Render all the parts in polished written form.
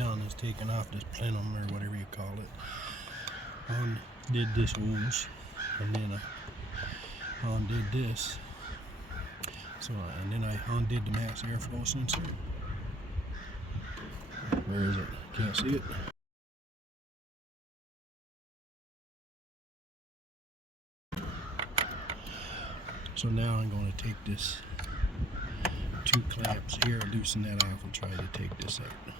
done is taken off this plenum or whatever you call it. Undid this hose, and then I undid this. So, and then I undid the max airflow sensor. Where is it? Can't see it. So now I'm going to take this 2 clamps here, loosen that off, and try to take this out.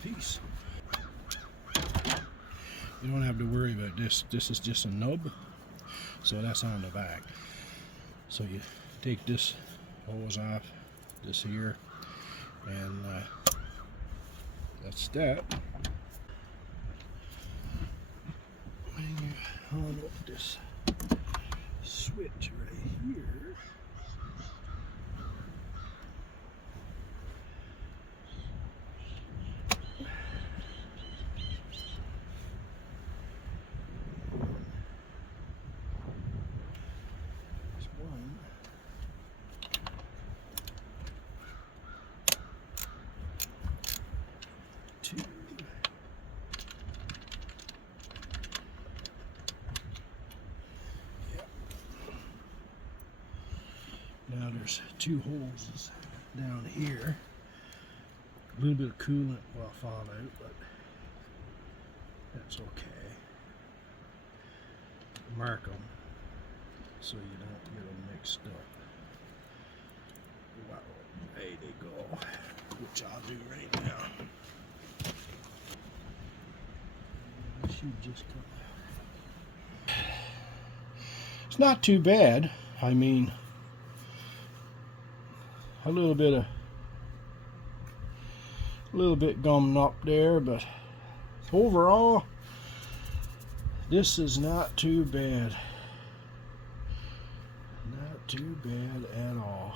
Piece. You don't have to worry about this. This is just a nub, so that's on the back. So you take this hose off, this here, and that's that. And you on up this switch right here. Now there's 2 hoses down here. A little bit of coolant will fall out, but that's okay. Mark them so you don't get them mixed up. Wow, there they go, which I'll do right now. This should just come out. It's not too bad. I mean, a little bit gummed up there, but overall this is not too bad. Not too bad at all.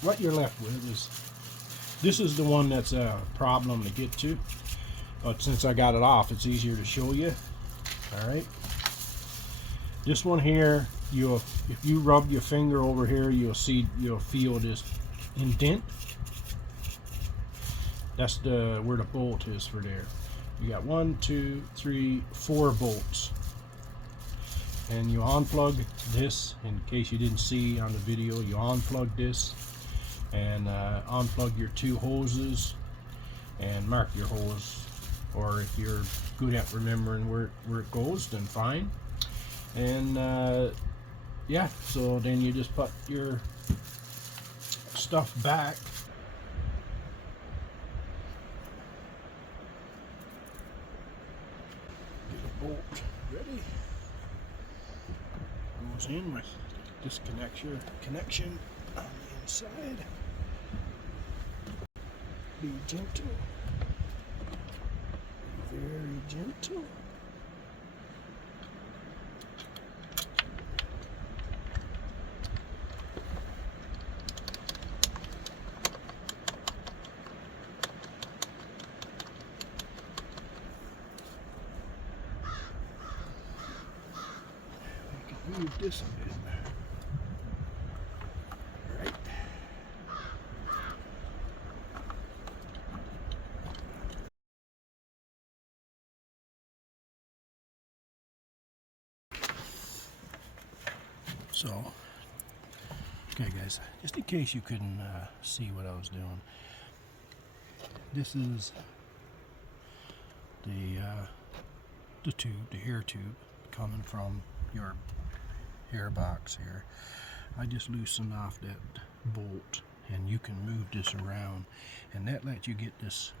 What you're left with is, this is the one that's a problem to get to, but since I got it off, it's easier to show you. Alright, this one here, if you rub your finger over here, you'll feel this indent. That's where the bolt is for there. You got 1, 2, 3, 4 bolts, and you unplug this. In case you didn't see on the video, you unplug this and unplug your 2 hoses and mark your hose, or if you're good at remembering where it goes, then fine. And yeah, so then you just put your stuff back. Get a bolt ready. Goes in with this connection on the this side. Be gentle. Be very gentle. Move this a bit. Right. So, okay guys, just in case you couldn't see what I was doing, this is the tube, the hair tube coming from your hair box here. I just loosened off that bolt, and you can move this around, and that lets you get this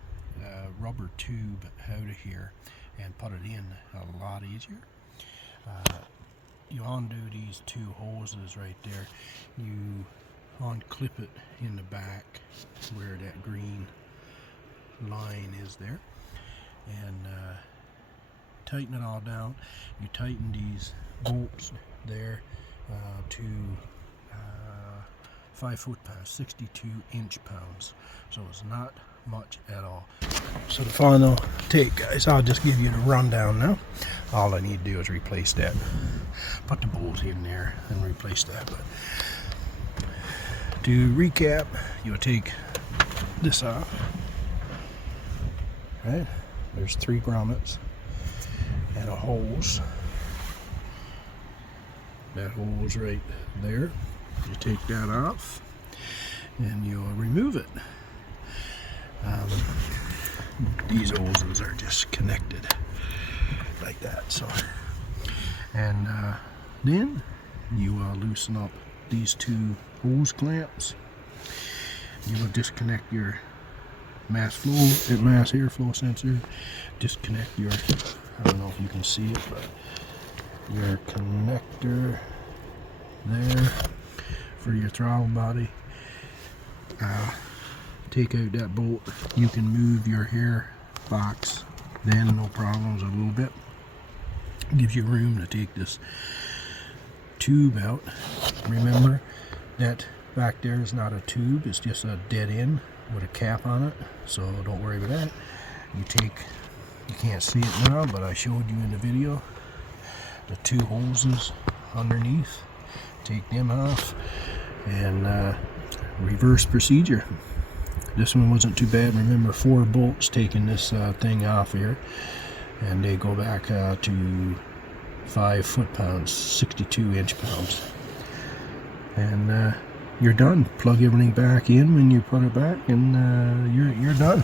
rubber tube out of here and put it in a lot easier. You undo these two hoses right there, you unclip it in the back where that green line is there, and tighten it all down. You tighten these bolts there to 5 foot-pounds, 62 inch-pounds. So it's not much at all. So the final take, guys, I'll just give you the rundown now. All I need to do is replace that. Put the bolt in there and replace that. But to recap, you'll take this off. Right? There's 3 grommets and a hose. That hose right there. You take that off and you'll remove it. These hoses are just connected like that. So, and then you loosen up these 2 hose clamps. You will disconnect your mass airflow sensor. Disconnect your, I don't know if you can see it, but your connector there for your throttle body. Take out that bolt. You can move your hair box then, no problems, a little bit. Gives you room to take this tube out. Remember that back there is not a tube, it's just a dead end with a cap on it, so don't worry about that. You can't see it now, but I showed you in the video the 2 hoses underneath. Take them off and reverse procedure. This one wasn't too bad. Remember, 4 bolts taking this thing off here, and they go back to 5 foot-pounds, 62 inch-pounds, and you're done. Plug everything back in when you put it back, and you're done.